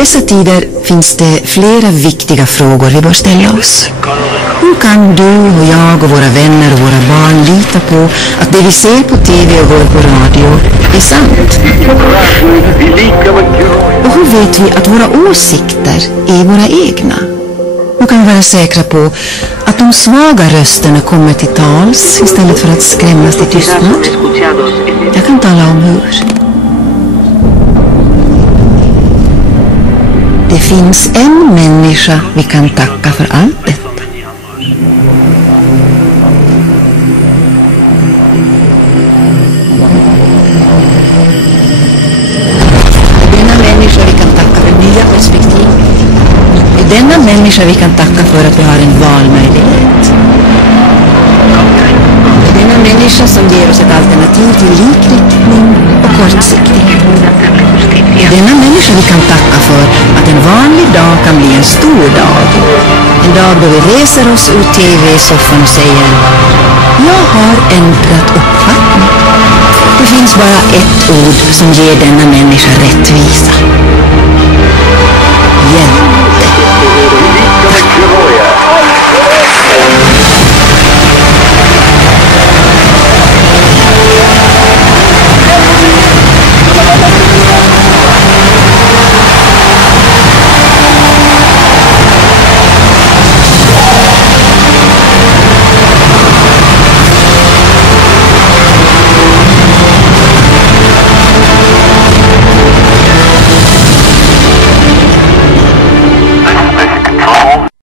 dessa tider finns det flera viktiga frågor vi bör ställa oss. Hur kan du och jag och våra vänner och våra barn lita på att det vi ser på tv och hör på radio är sant? Och hur vet vi att våra åsikter är våra egna? Hur kan vi vara säkra på att de svaga rösterna kommer till tals istället för att skrämmas till tystnad? Jag kan tala om hur. Det finns en människa vi kan tacka för allt detta. Denna människa vi kan tacka för nya perspektiv. Denna människa vi kan tacka för att vi har en valmöjlighet. Denna människa som ger oss ett alternativ till likriktning och kortsiktighet. Denna människa vi kan tacka för att en vanlig dag kan bli en stor dag. En dag då vi reser oss ur tv-soffan och säger: jag har ändrat uppfattning. Det finns bara ett ord som ger denna människa rättvisa. Hjälte. Tack.